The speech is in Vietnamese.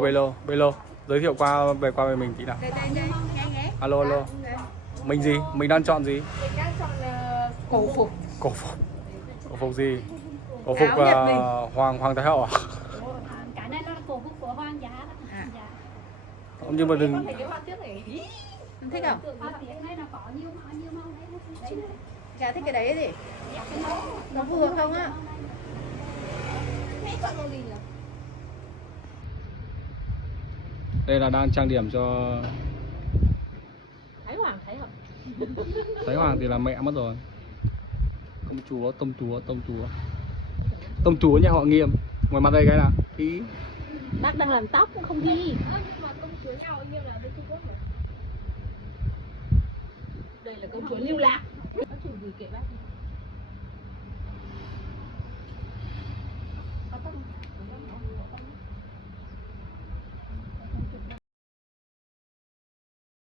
Belo, Belo, giới thiệu về mình tí nào. Alo, alo. Mình gì? Mình đang chọn gì? Mình đang chọn cổ phục. Cổ phục. Cổ phục gì? Cổ phục Hoàng Thái Hậu à? Cái này là cổ phục của Hoàng gia đó. Dạ. Nhưng mà đừng. Con thấy cái hoa tiết này. Em thích không? Hoa tiết này là có nhiều màu đấy. Dạ thích cái đấy gì? Nó vừa không á? Thế chọn màu gì nhỉ? Đây là đang trang điểm cho Thái Hoàng, Thái Hậu. Thái Hoàng thì là mẹ mất rồi. Công chúa, công chúa, công chúa. Công chúa nhà họ Nghiêm. Ngoài mặt đây cái nào? Ý. Bác đang làm tóc cũng không ghi. Nhưng mà công chúa nhà họ Nghiêm là bên Trung Quốc rồi. Đây là công chúa Lưu Lạc. Có chủ gửi kệ bác.